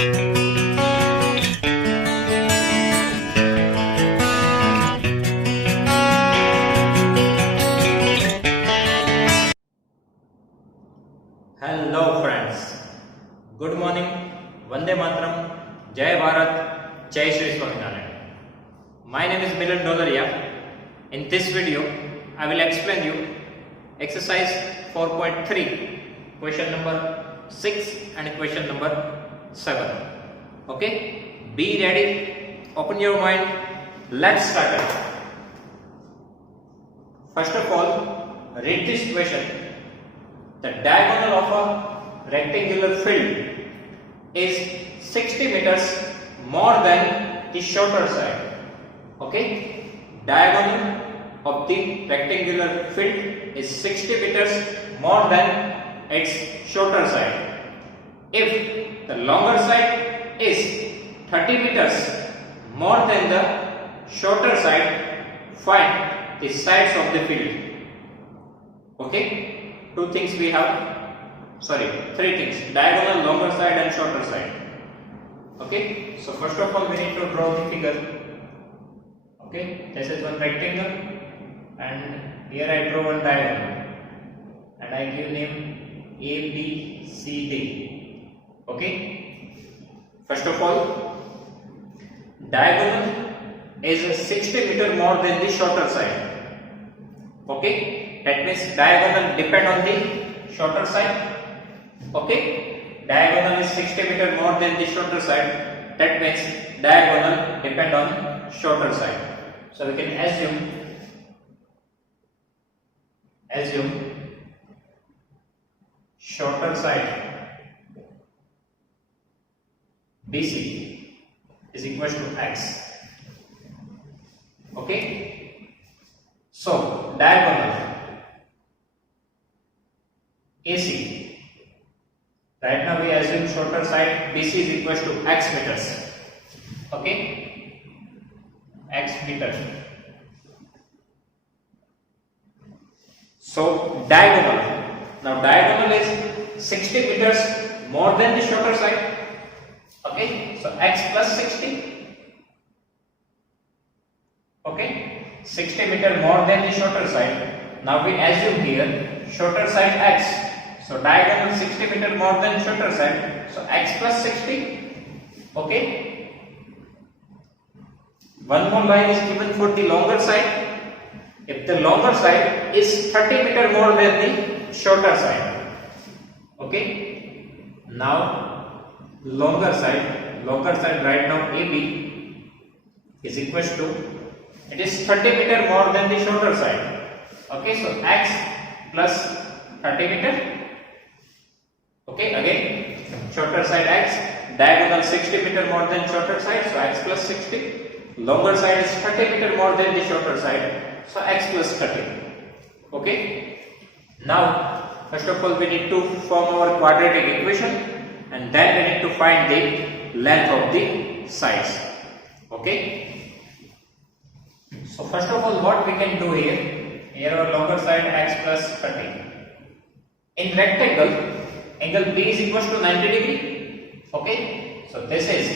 Hello friends, good morning, Vande Mataram, Jai Bharat, Jai Shri Swaminarayan. My name is Milan Dolaria. In this video, I will explain you exercise 4.3, question number 6 and question number 7. Okay, be ready, open your mind, let's start it. First of all, read this question. The diagonal of a rectangular field is 60 meters more than the shorter side. Okay, diagonal of the rectangular field is 60 meters more than its shorter side. If the longer side is 30 meters more than the shorter side, find the sides of the field. Okay, three things: diagonal, longer side and shorter side. Okay, so first of all we need to draw the figure. Okay, this is one rectangle and here I draw one diagonal and I give name A, B, C, D. Okay, first of all, diagonal is 60 meter more than the shorter side. Okay, that means diagonal depend on the shorter side. Okay, diagonal is 60 meter more than the shorter side. That means diagonal depend on shorter side. So we can assume shorter side BC is equal to X. Okay, so diagonal AC. Right now we assume shorter side BC is equal to X meters. Okay, X meter. So diagonal. Now diagonal is 60 meters more than the shorter side. Okay, so X plus 60. Okay, 60 meter more than the shorter side. Now we assume here shorter side X. So diagonal 60 meter more than shorter side. So X plus 60. Okay. One more line is given for the longer side. If the longer side is 30 meter more than the shorter side. Okay. Now longer side right now AB is equal to, it is 30 meter more than the shorter side. Okay, so X plus 30 meter. Okay, again shorter side X, diagonal 60 meter more than shorter side, so X plus 60. Longer side is 30 meter more than the shorter side, so X plus 30. Okay, now first of all we need to form our quadratic equation and then we need to find the length of the sides. Okay, so first of all what we can do here our longer side X plus 30. In rectangle, angle B is equal to 90 degree. Okay, so this is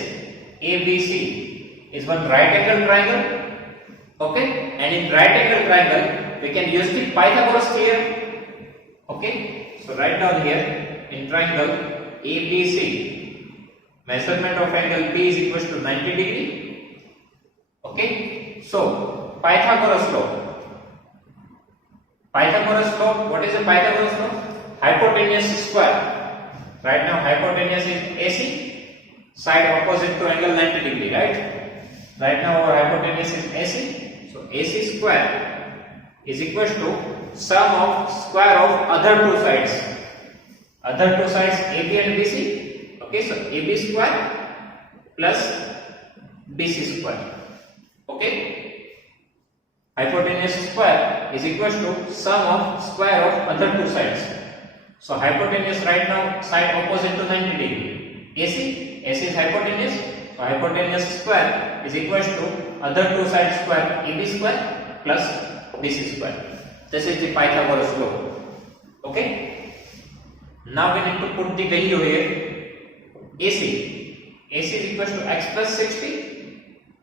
ABC is one right angle triangle. Okay, and in right angle triangle we can use the Pythagoras theorem. Okay, so write down here in triangle ABC, measurement of angle B is equal to 90 degree. Okay, so Pythagoras law. What is a Pythagoras law? Hypotenuse square. Right now hypotenuse is AC, side opposite to angle 90 degree, right? Right now our hypotenuse is AC, so AC square is equal to sum of square of other two sides. Other two sides AB and BC. Okay, so AB square plus BC square. Okay, hypotenuse square is equal to sum of square of other two sides. So hypotenuse right now side opposite to 90 degree. AC is hypotenuse. So hypotenuse square is equal to other two sides square AB square plus BC square. This is the Pythagoras law. Okay. Now we need to put the value here. AC AC is equal to x plus 60.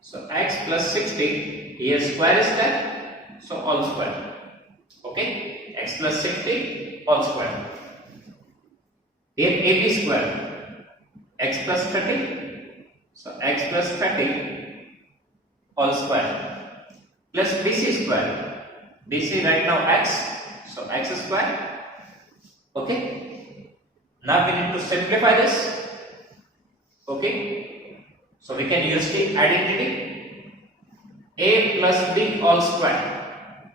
So x plus 60, here square is there, so all square. Okay, x plus 60 all square. Here AB square, x plus 30, so x plus 30 all square, plus BC square. BC right now x, so x square. Okay, now we need to simplify this. Okay, so we can use the identity A plus B all square.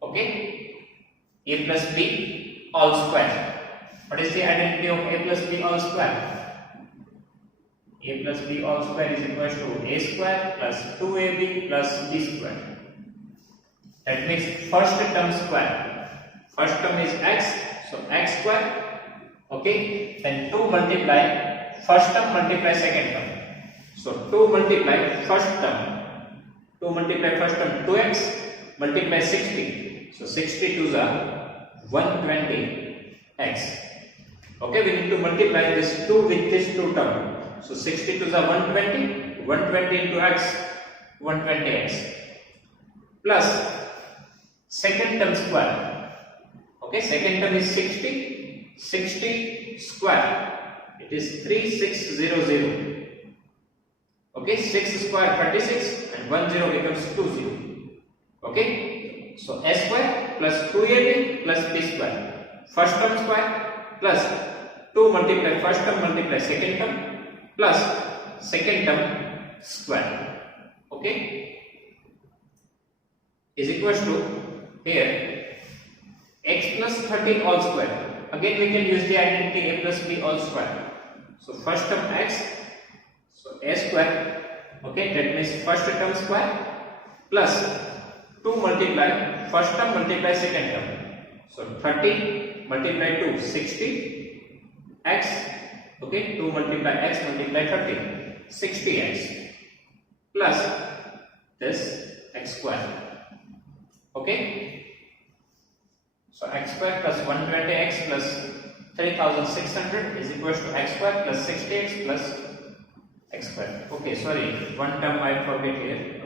Okay, A plus B all square. What is the identity of A plus B all square? A plus B all square is equal to A square plus 2AB plus B square. That means first term square. First term is x, so x square. Okay, then 2 multiply first term multiply second term. So 2 multiply first term. 2 multiply first term 2x multiply 60. So 60 to the 120x. Okay, we need to multiply this 2 with this 2 term. So 60 to the 120, 120 into x, 120x plus second term square. Okay, second term is 60, 60 square. It is 3600. Okay, 6 square 36 and 10 becomes 20. Okay, so a square plus 2ab plus b square. First term square plus 2 multiply first term multiply second term plus second term square. Okay, is equals to here x plus 30 all square. Again we can use the identity a plus b all square. So first term x, so a square. Okay, that means first term square plus 2 multiply first term multiply second term. So 30 multiply 2, 60 x. Okay, 2 multiply x multiply 30, 60x plus this x square. Okay, so x square plus 120x plus 3600 is equal to x square plus 60x plus x square. Okay, sorry, one term I forget here.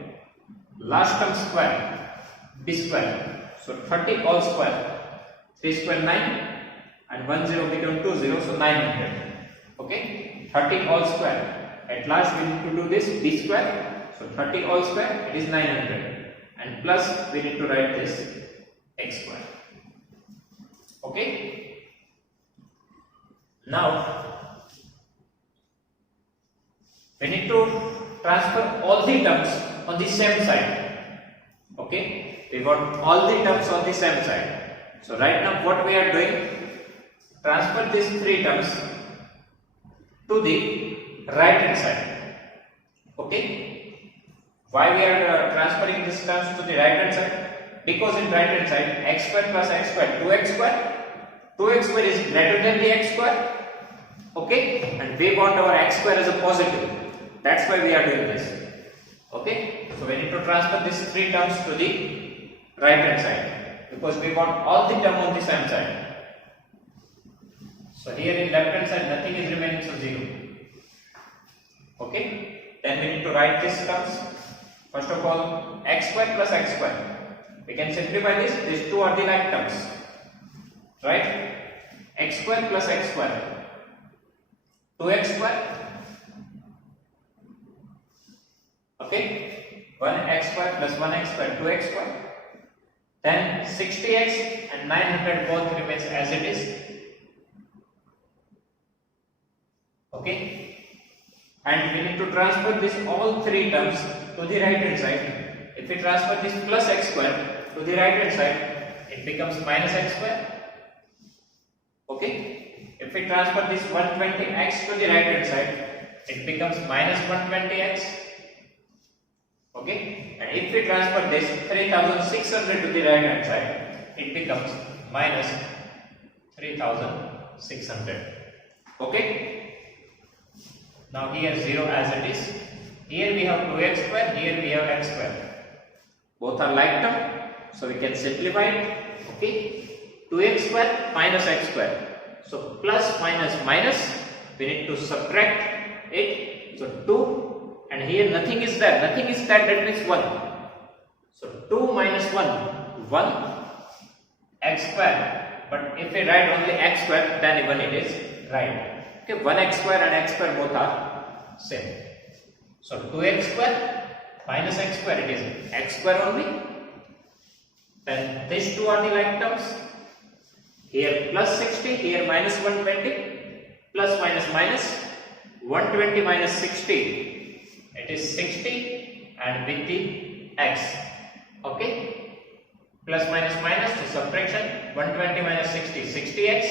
Last term square, b square. So 30 all square, 3 square 9 and 10 become 20, so 900. Okay, 30 all square. At last we need to do this b square. So 30 all square, it is 900 and plus we need to write this x square. Okay, now we need to transfer all the terms on the same side. Okay, we want all the terms on the same side. So right now what we are doing, transfer these 3 terms to the right hand side. Okay, why we are transferring these terms to the right hand side? Because in right hand side x square plus x square 2x square. 2x square is greater than the x square. Okay, and we want our x square as a positive. That's why we are doing this. Okay, so we need to transfer these 3 terms to the right hand side because we want all the terms on the same side. So here in left hand side nothing is remaining, so 0. Okay, then we need to write these terms. First of all, x square plus x square. We can simplify this. These 2 are the like terms, right? X square plus x square, 2x square. Okay, 1x square plus 1x square, 2x square. Then 60x and 900 both remains as it is. Okay, and we need to transfer this all 3 terms to the right hand side. If we transfer this plus x square to the right hand side, it becomes minus x square. Okay, if we transfer this 120x to the right hand side, it becomes minus 120x. Okay, and if we transfer this 3600 to the right hand side, it becomes minus 3600. Okay, now here 0 as it is. Here we have 2x square, here we have x square. Both are like term, so we can simplify it. Okay, 2x square minus x square. So plus minus minus, we need to subtract it. So here nothing is there, that means 1. So 2 minus 1 x square, but if we write only x square, then even it is right. Okay, 1x square and x square both are same. So 2x square minus x square, it is x square only. Then these two are the like terms. Here plus 60, here minus 120, plus minus minus 120 minus 60, it is 60, and with the x. Okay, plus minus minus to subtraction, 120 minus 60, 60x,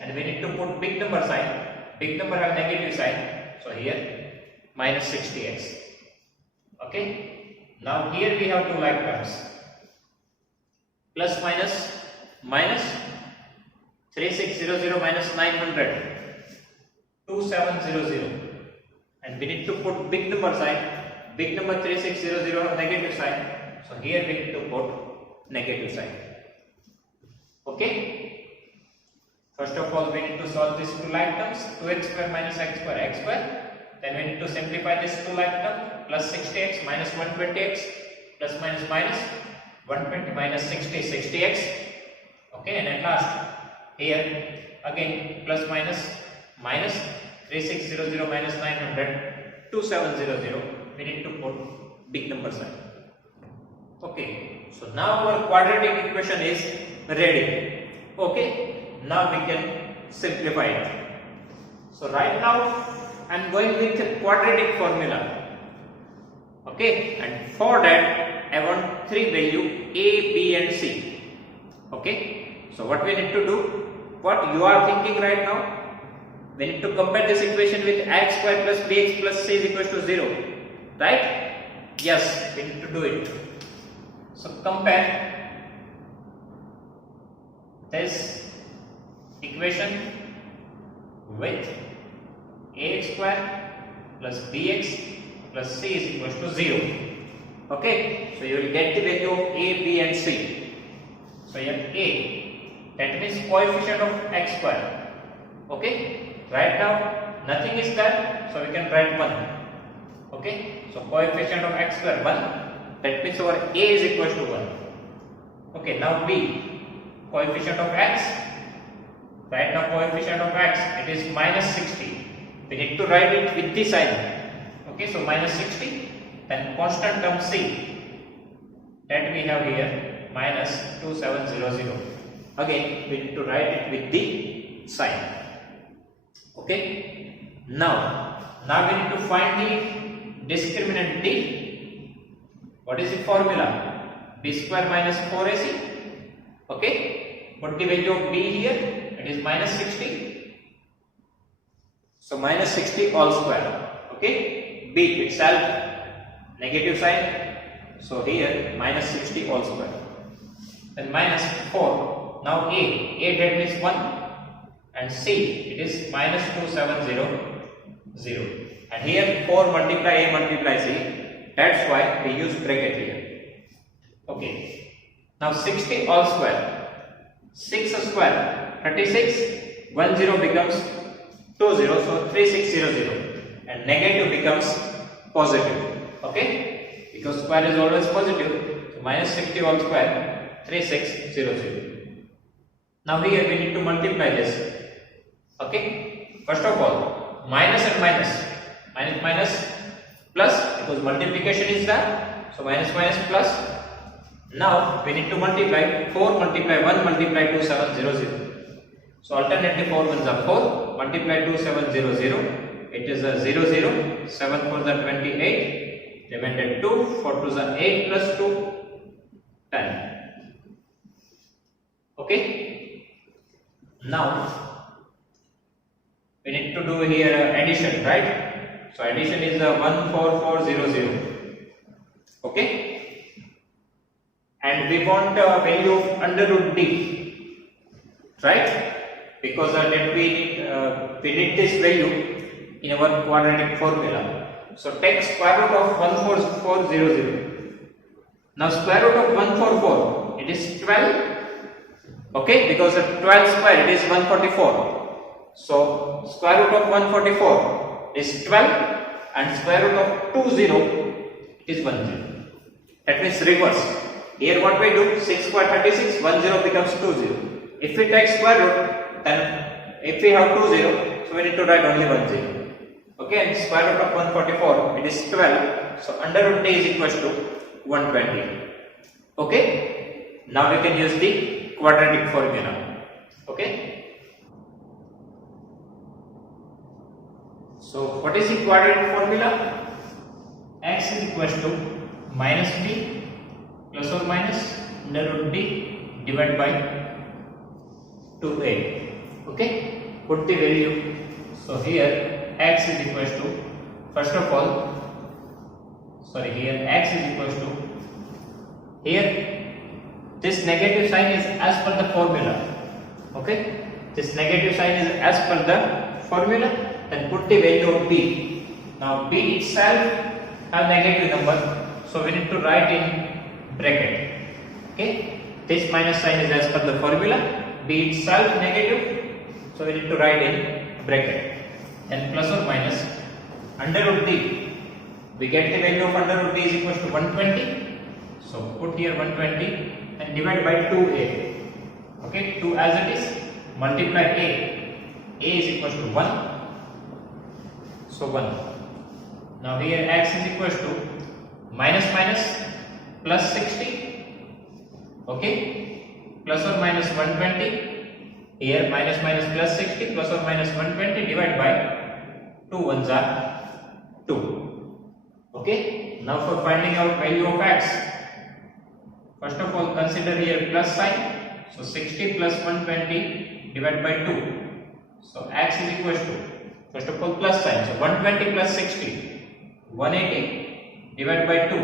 and we need to put big number sign. Big number have negative sign, so here minus 60x. Okay, now here we have two like terms. Plus minus minus 3600 minus 900, 2700, and we need to put big number sign. Big number 3600 have negative sign, so here we need to put negative sign. Okay, first of all we need to solve these two like terms, 2x square minus x square. Then we need to simplify this two like term, plus 60x minus 120x, plus minus minus 120 minus 60, 60x. Okay, and at last here again plus minus minus 3600 minus 900, 2700. We need to put big number sign. Okay, so now our quadratic equation is ready. Okay, now we can simplify it. So right now I am going with a quadratic formula. Okay, and for that I want three value a, b and c. Okay, so what we need to do, what you are thinking right now, we need to compare this equation with x square plus bx plus c is equals to 0, right? Yes, we need to do it. So compare this equation with ax square plus bx plus c is equals to 0. Okay, so you will get the value of a, b and c. So you have a, that means coefficient of x square. Okay, right now nothing is there, so we can write 1. Okay, so coefficient of x square 1, that means our a is equals to 1. Okay, now b, coefficient of x, right now coefficient of x, it is minus 60. We need to write it with the sign. Okay, so minus 60. Then constant term c, that we have here minus 2700. Again we need to write it with the sign. Okay, now we need to find the discriminant d. What is the formula? B square minus 4ac. Okay, put the value of b here, it is minus 60. So minus 60 all square. Okay, b itself negative sign, so here minus 60 all square. Then minus 4. Now a that means 1, and c it is minus 2700. And here 4 multiply a multiply c, that's why we use bracket here. Okay, now 60 all square, 6 square 36, 10 becomes 20, so 3600, and negative becomes positive. Okay, because square is always positive, so minus 60 all square 3600. Now here we need to multiply this. Okay, first of all minus and minus, minus plus, because multiplication is there, so minus minus plus. Now we need to multiply 4 multiply 1 multiply 2700. So alternately 4 ones are 4, multiply 2700, it is a 00, 7 4s are 28. Remainder 2, 4 2s are 8 plus 2, 10. Okay, now we need to do here addition, right? So addition is 14400. Okay, and we want value of under root d, right? Because that we need this value in our quadratic formula. So take square root of 14400. Now square root of 144, it is 12. Okay, because the 12 square it is 144. So square root of 144 is 12, and square root of 20 is 10. That means reverse. Here what we do, 6 square 36, 10 becomes 20. If we take square root, then if we have 20, so we need to write only 10. Okay, and square root of 144, it is 12. So under root d is equals to 120. Okay, now we can use the quadratic formula. Okay, so what is the quadratic formula? X is equals to minus b plus or minus under root d divided by 2a. Okay, put the value. So here x is equals to, first of all, here x is equals to, here this negative sign is as per the formula. Okay, this negative sign is as per the formula. Then put the value of b. Now b itself have negative number, so we need to write in bracket. Okay, this minus sign is as per the formula. B itself negative, so we need to write in bracket. And plus or minus under root d, we get the value of under root d is equals to 120. So put here 120 and divide by 2a. Okay, 2 as it is, multiply a is equals to 1. So 1. Now here x is equals to minus minus plus 60. Okay, plus or minus 120. Here minus minus plus 60 plus or minus 120 divided by 2 ones are 2. Okay, now for finding out value of x, first of all consider here plus sign. So 60 plus 120 divided by 2. So x is equals to, first of all plus sign. So 120 plus 60, 180 divided by 2,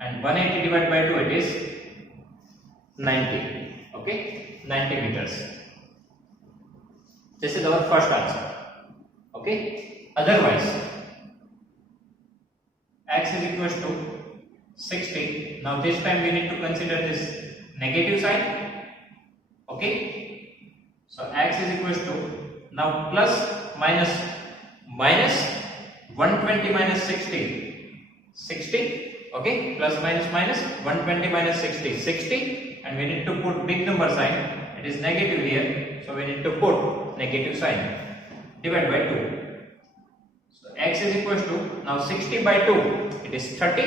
and 180 divided by 2, it is 90. Okay, 90 meters. This is our first answer. Okay, otherwise x is equals to 60. Now this time we need to consider this negative sign. Okay, so x is equals to, now plus minus 120 minus 60. Okay, plus minus 120 minus 60, and we need to put big number sign. It is negative here, so we need to put negative sign. Divide by 2. So x is equals to, now 60 by 2, it is 30.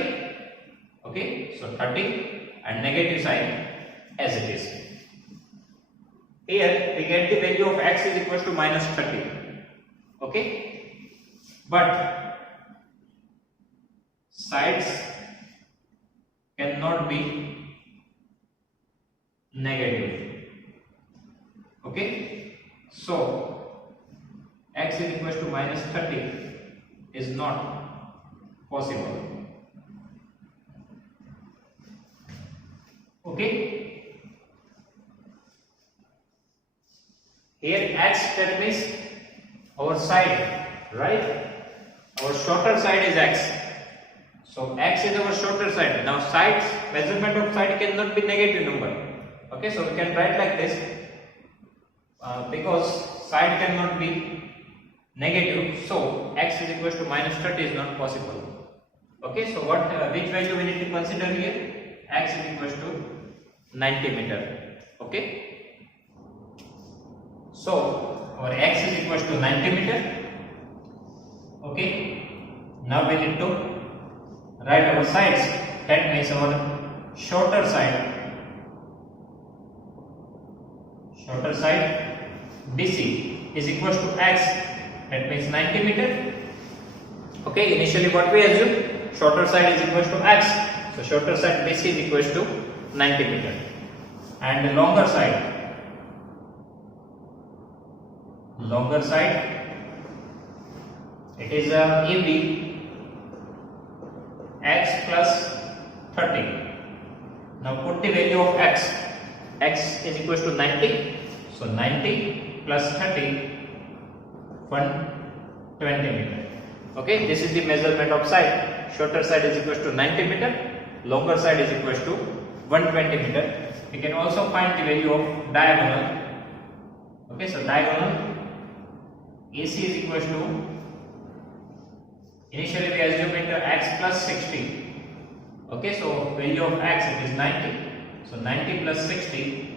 Okay, so 30 and negative sign as it is. Here we get the value of x is equals to minus 30. Okay, but sides cannot be negative. Okay, so x is equals to minus 30 is not possible. Okay, here x, that means our side, right? Our shorter side is x. So x is our shorter side. Now sides, measurement of side cannot be negative number. Okay, so we can write like this, because side cannot be negative, so x is equals to minus 30 is not possible. Okay, so what which value we need to consider here? X is equals to 90 meter. Okay, so our x is equals to 90 meter. Okay, now we need to write our sides. That means our shorter side BC is equals to x, that means 90 meter. Okay, initially what we assume, shorter side is equals to x, so shorter side BC is equals to 90 meter, and the longer side it is AB x plus 30. Now put the value of x is equals to 90, so 90 plus 30, 120 meter. Okay, this is the measurement of side. Shorter side is equals to 90 meter, longer side is equals to 120 meter. We can also find the value of diagonal. Okay, so diagonal AC is equals to Initially we assume it x plus 60. Okay, so value of x it is 90. So 90 plus 60,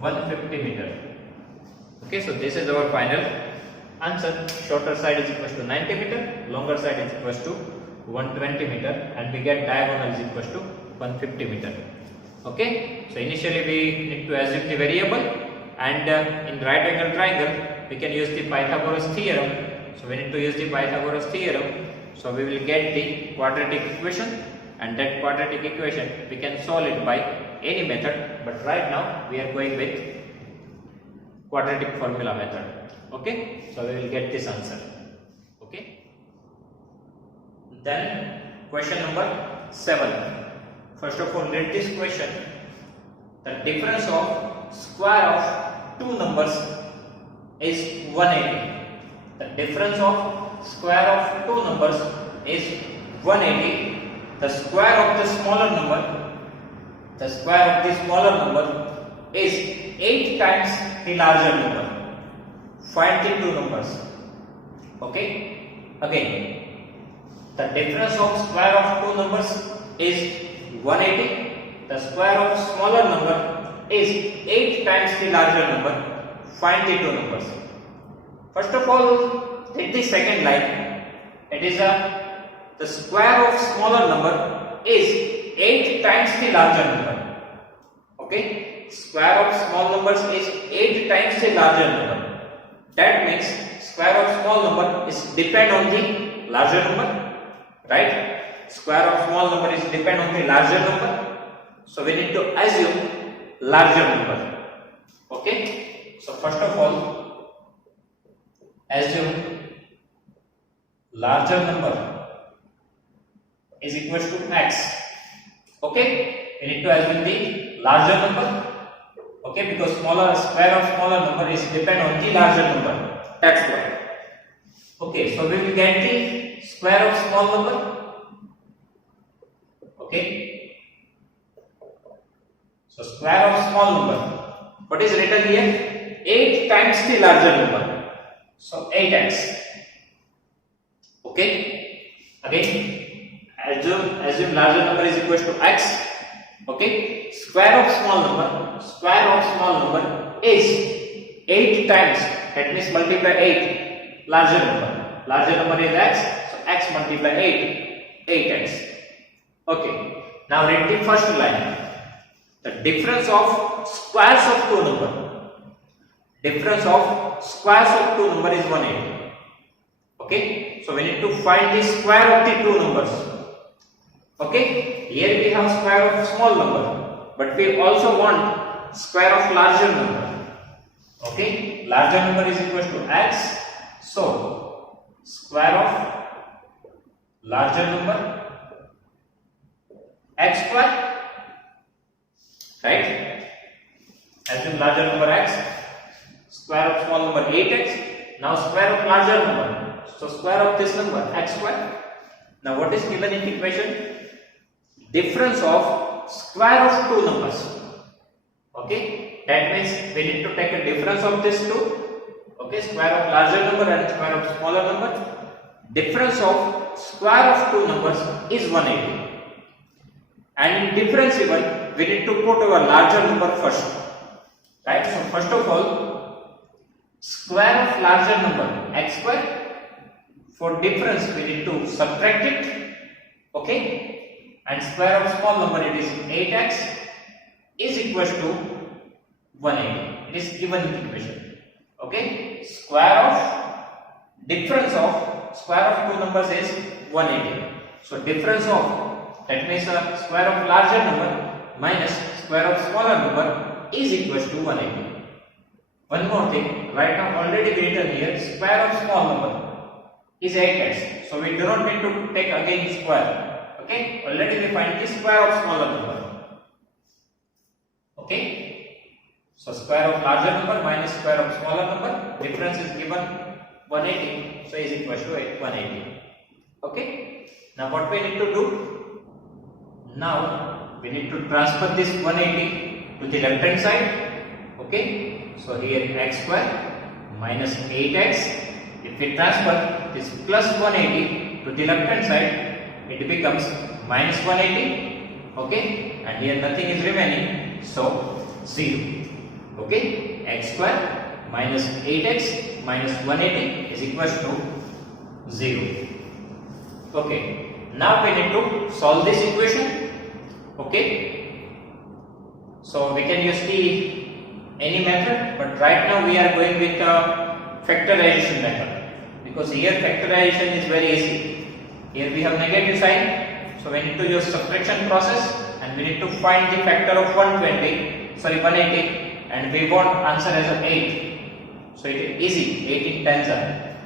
150 meter. Okay, so this is our final answer. Shorter side is equals to 90 meter, longer side is equals to 120 meter, and we get diagonal is equals to 150 meter. Okay, so initially we need to assume the variable, and in right angle triangle we can use the Pythagoras theorem. So we need to use the Pythagoras theorem. So we will get the quadratic equation, and that quadratic equation we can solve it by any method, but right now we are going with quadratic formula method. Okay, so we will get this answer. Okay, then question number 7. First of all, read this question. The difference of square of two numbers is 180. The difference of square of two numbers is 180. The square of the smaller number, is 8 times the larger number. Find the two numbers. Okay, again, the difference of square of two numbers is 180. The square of smaller number is 8 times the larger number. Find the two numbers. First of all, take the second line. It is the square of smaller number is 8 times the larger number. Okay, square of small numbers is 8 times the larger number. That means square of small number is depend on the larger number, right? Square of small number is depend on the larger number. So we need to assume larger number. Okay, so first of all, assume larger number is equal to x. Okay, we need to assume the larger number. Okay, because square of smaller number is depend on the larger number. That's why. Okay, so we will get the square of small number. Okay, so square of small number. What is written here? 8 times the larger number. So 8x. Okay, again assume larger number is equal to x. Okay, square of small number is 8 times, that means multiply 8 larger number is x, so x multiply 8, 8x. Okay, now read the first line. The difference of squares of two number is 180. Okay, so we need to find the square of the two numbers. Okay, here we have square of small number, but we also want square of larger number. Okay, larger number is equal to x, so square of larger number x square, right? Assume larger number x, square of small number 8x. Now square of larger number, so square of this number x square. Now what is given in the equation? Difference of square of two numbers. Okay, that means we need to take a difference of these two. Okay, square of larger number and square of smaller number. Difference of square of two numbers is 180. And in difference even, we need to put our larger number first. Right? So first of all, square of larger number x square. For difference, we need to subtract it. Okay. And square of small number, it is 8x, is equal to 180. It is given in the equation. Okay, square of difference of square of two numbers is 180. So difference of, that means square of larger number minus square of smaller number is equal to 180. One more thing, right now already written here, square of small number is 8x. So we do not need to take again square. Okay, already we find the square of smaller number. Okay, so square of larger number minus square of smaller number, difference is given 180, so is equal to 180. Okay, now what we need to do? Now we need to transfer this 180 to the left hand side. Okay, so here x square minus 8x. If we transfer this plus 180 to the left hand side, it becomes minus 180. Okay, and here nothing is remaining, so 0. Okay, x square minus 8x minus 180 is equals to 0. Okay, now we need to solve this equation. Okay, so we can use the any method, but right now we are going with factorization method, because here factorization is very easy. Here we have negative sign, so we need to use subtraction process and we need to find the factor of 180, and we want answer as a 8. So it is easy, 18 times are.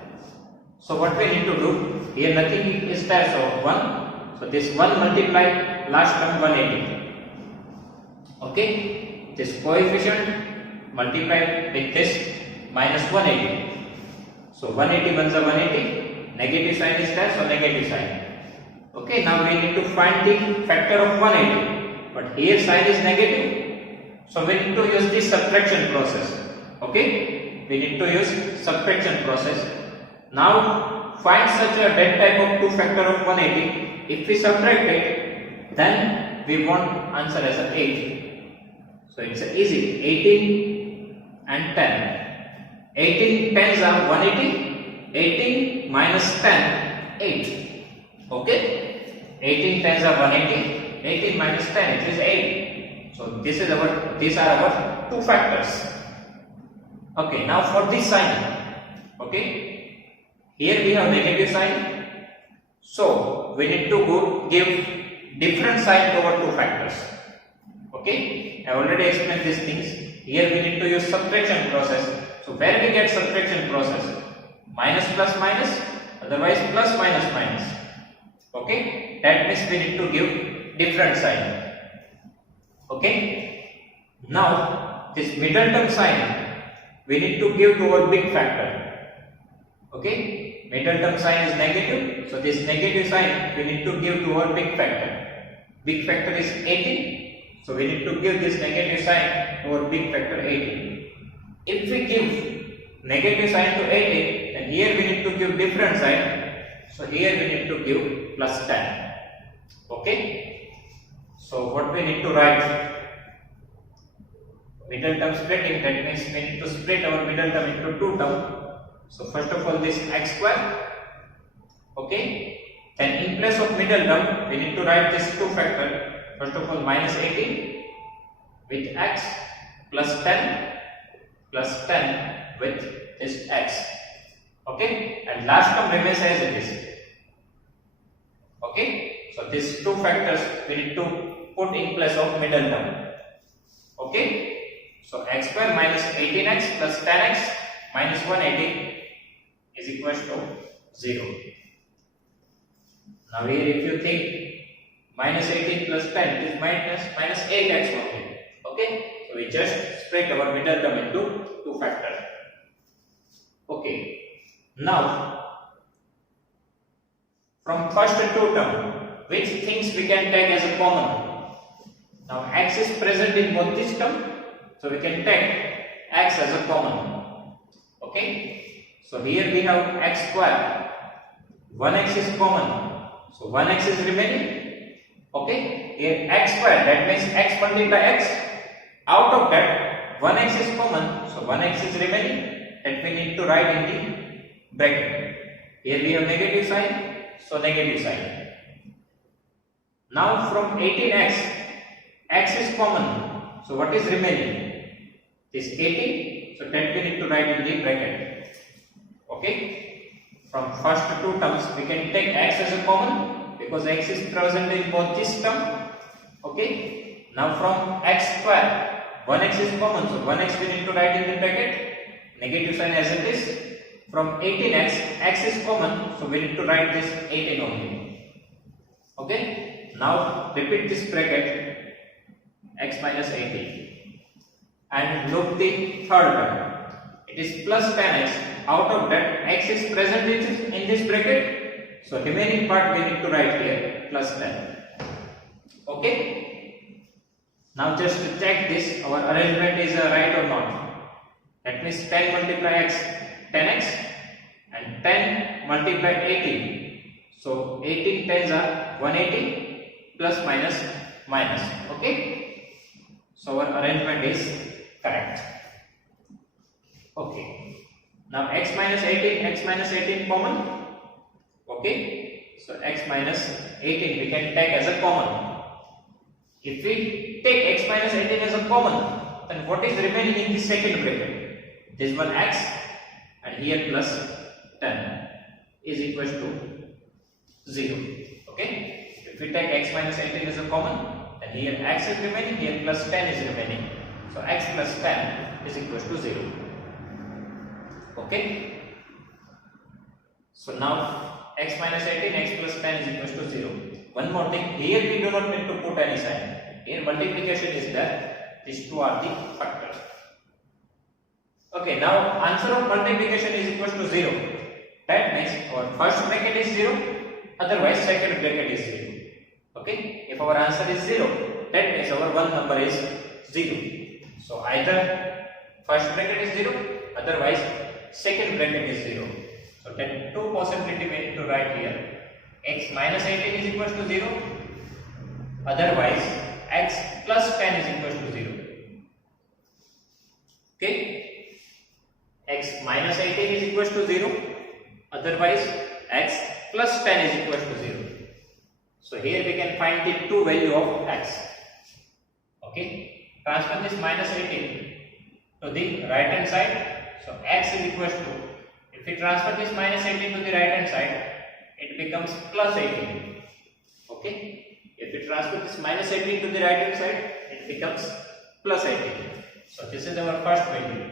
So what we need to do, here nothing is there, so 1. So this 1 multiply last term 180. Okay, this coefficient multiply with this minus 180. So 180 becomes a 180, negative sign is there, so negative sign. Okay, now we need to find the factor of 180, but here sign is negative, so we need to use the subtraction process. Okay, we need to use subtraction process. Now find such a dead type of 2 factor of 180. If we subtract it, then we want answer as a 8. So it's easy, 18 and 10. 18 tens are 180, 18 minus 10, 8. Okay, 18 tens are 180, 18 minus 10, it is 8. So these are our 2 factors. Okay, now for this sign, okay, here we have negative sign, so we need to give different sign to our 2 factors. Okay, I already explained these things. Here we need to use subtraction process. So where we get subtraction process? Minus plus minus, otherwise plus minus minus. Okay, that means we need to give different sign. Okay, now this middle term sign we need to give to our big factor. Okay, middle term sign is negative, so this negative sign we need to give to our big factor. Big factor is 80, so we need to give this negative sign to our big factor 80. If we give negative sign to 80, then here we need to give different sign, so here we need to give plus 10. Okay, so what we need to write? Middle term splitting, that means we need to split our middle term into 2 terms. So first of all this x square. Okay, then in place of middle term we need to write this 2 factor. First of all minus 18 with x plus 10 with this x. Okay, and last term remains as it is. Okay, so these 2 factors we need to put in place of middle term. Okay, so x square minus 18x plus 10x minus 180 is equal to 0. Now here if you think minus 18 plus 10, it is minus 8x only. Okay, so we just split our middle term into 2 factors. Okay, now from first 2 term, which things we can take as a common? Now x is present in both this term, so we can take x as a common. Okay, so here we have x square, 1x is common, so 1x is remaining. Okay, here x square, that means x multiplied by x. Out of that 1x is common, so 1x is remaining, that we need to write in the bracket. Here we have negative sign, so negative sign. Now from 18x, x is common, so what is remaining? This 18, so that we need to write in the bracket. Okay, from first 2 terms we can take x as a common because x is present in both this term. Okay, now from x square, 1x is common, so 1x we need to write in the bracket, negative sign as it is. From 18x, x is common, so we need to write this 18 only. Okay, now repeat this bracket, x minus 18. And look the third term, it is plus 10x. Out of that, x is present in this bracket, so remaining part we need to write here plus 10. Okay, now just to check this, our arrangement is right or not. That means 10 multiply x, 10x, and 10 multiply 18, So 18 tens are 180 plus minus minus. Okay. So our arrangement is correct. Okay. Now x minus 18 common. Okay. So x minus 18 we can take as a common. If we take x minus 18 as a common, then what is remaining in the second bracket? This one x and here plus 10 is equal to 0. Okay. If we take x minus 18 as a common, then here x is remaining, here plus 10 is remaining. So x plus 10 is equal to 0. Okay. So now x minus 18, x plus 10 is equal to 0. One more thing, here we do not need to put any sign. Here multiplication is there. These two are the factors. Okay, now answer of multiplication is equal to 0. That means our first bracket is 0, otherwise second bracket is 0. Okay, if our answer is 0, that means our one number is 0. So either first bracket is 0, otherwise second bracket is 0. So then two possibility we need to write here. X minus 18 is equal to 0, otherwise x plus 10 is equal to 0. Okay, x minus 18 is equal to 0, otherwise x plus 10 is equal to 0. So here we can find the two value of x. Okay, transfer this minus 18 to the right hand side. So x is equal to, if we transfer this minus 18 to the right hand side, it becomes plus 18. Okay, if we transfer this minus 18 to the right hand side, it becomes plus 18. So this is our first value.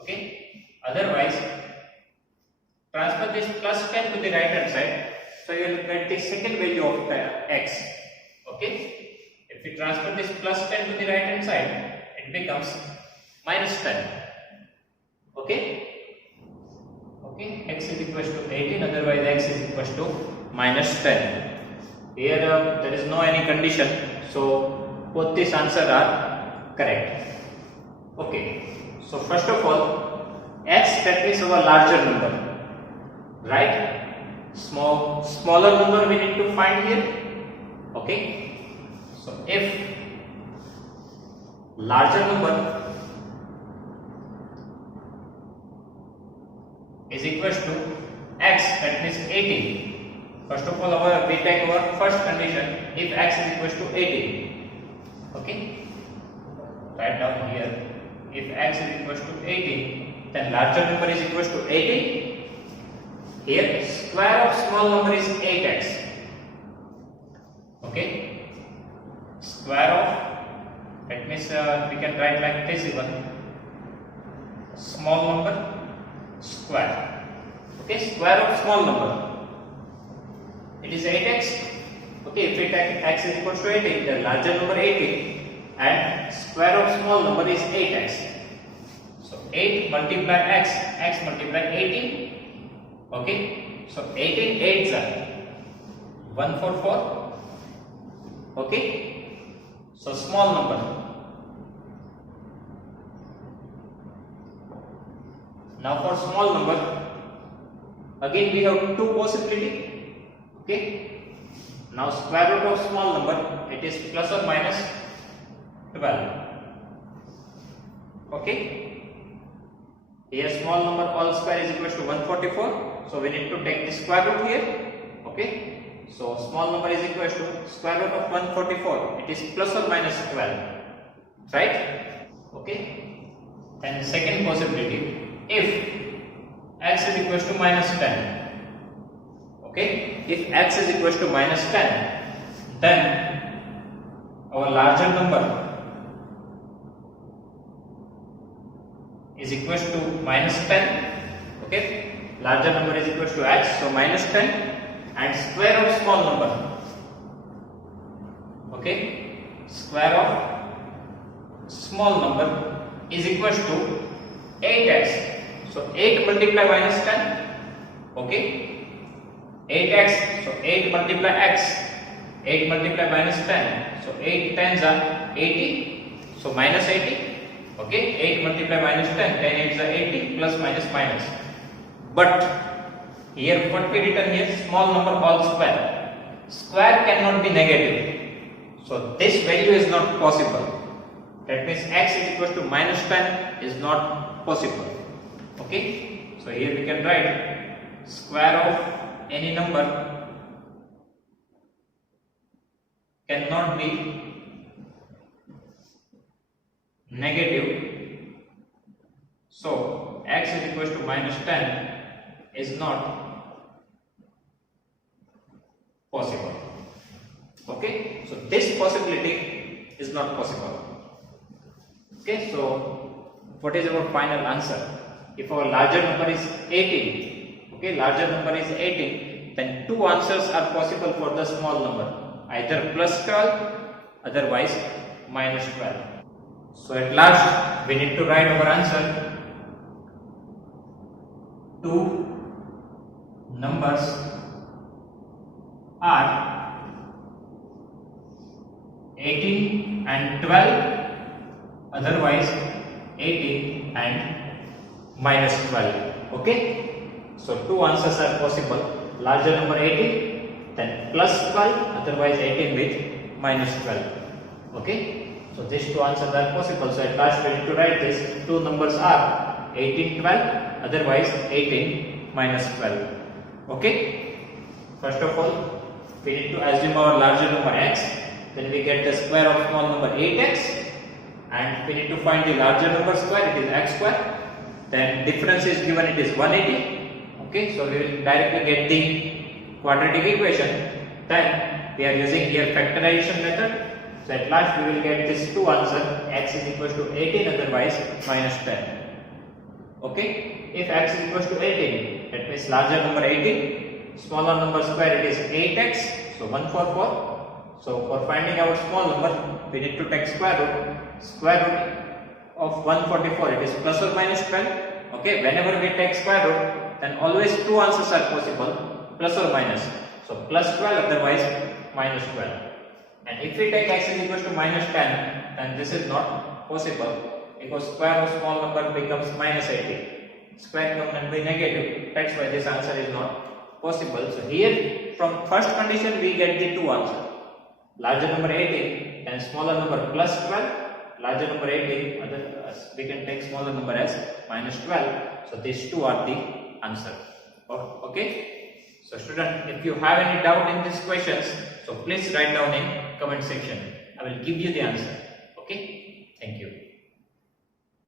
Okay, otherwise transfer this plus 10 to the right hand side, so you will get the second value of x. Okay, if we transfer this plus 10 to the right hand side, it becomes minus 10. Okay. Okay, x is equal to 18, otherwise x is equal to minus 10. Here there is no any condition, so both these answers are correct. Okay, so first of all, x, that means our larger number, right? Smaller number we need to find here. Okay, so if larger number is equal to x, that means 18. First of all, we take our first condition, if x is equal to 18. Okay, write down here, if x is equal to 18, then larger number is equal to 18. Here square of small number is 8x. Okay, square of, that means we can write like this even, small number square. Okay, square of small number, it is 8x. Okay, if we take x is equal to 18, the larger number 18 and square of small number is 8x. So 8 multiply x, x multiply 18. Okay, so 18 8s are 144. Okay, so small number. Now for small number, again we have two possibility. Okay, now square root of small number, it is plus or minus 12. Okay, here small number all square is equal to 144. So we need to take the square root here. Okay, so small number is equal to square root of 144. It is plus or minus 12, right? Okay, and second possibility, if x is equal to minus 10. Okay, if x is equal to minus 10, then our larger number is equal to minus 10. Okay, larger number is equal to x, so minus 10 and square of small number. Okay, square of small number is equal to 8x. So 8 multiply minus 10. Okay, 8x, so 8 multiply x, 8 multiply minus 10, so 8 tens are 80, so minus 80. Okay, 8 multiply minus 10, 10 8s are 80, plus minus minus. But Here what we written here, small number whole square. Square cannot be negative. So this value is not possible. That means x is equal to minus 10 is not possible. Okay. So here we can write square of any number cannot be negative. So x is equal to minus 10 is not possible. Okay, so this possibility is not possible. Okay, so what is our final answer? If our larger number is 18, okay, larger number is 18, then two answers are possible for the small number, either plus 12, otherwise minus 12. So at last we need to write our answer. Two numbers are 18 and 12, otherwise 18 and minus 12. Okay, so two answers are possible, larger number 18, then plus 12, otherwise 18 with minus 12. Okay, so these two answers are possible. So at last we need to write this. Two numbers are 18 12, otherwise 18 minus 12. Okay, first of all we need to assume our larger number x, then we get the square of small number 8x, and we need to find the larger number square, it is x square. Then difference is given, it is 180. Okay, so we will directly get the quadratic equation. Then we are using here factorization method. So at last we will get this two answer, x is equal to 18, otherwise minus 10. Okay, if x is equal to 18, that means larger number 18, smaller number square, it is 8x, so 144. So for finding our small number, we need to take square root. Square root of 144, it is plus or minus 12. Okay, whenever we take square root, then always two answers are possible, plus or minus. So plus 12, otherwise minus 12. And if we take x is equal to minus 10, then this is not possible, because square of small number becomes minus 80. Square cannot be negative. That's why this answer is not possible. So here from first condition we get the two answers. Larger number 18 and smaller number plus 12. Larger number 18, we can take smaller number as minus 12. So these two are the answer. Okay. So student, if you have any doubt in these questions, so please write down in comment section. I will give you the answer. Okay. Thank you.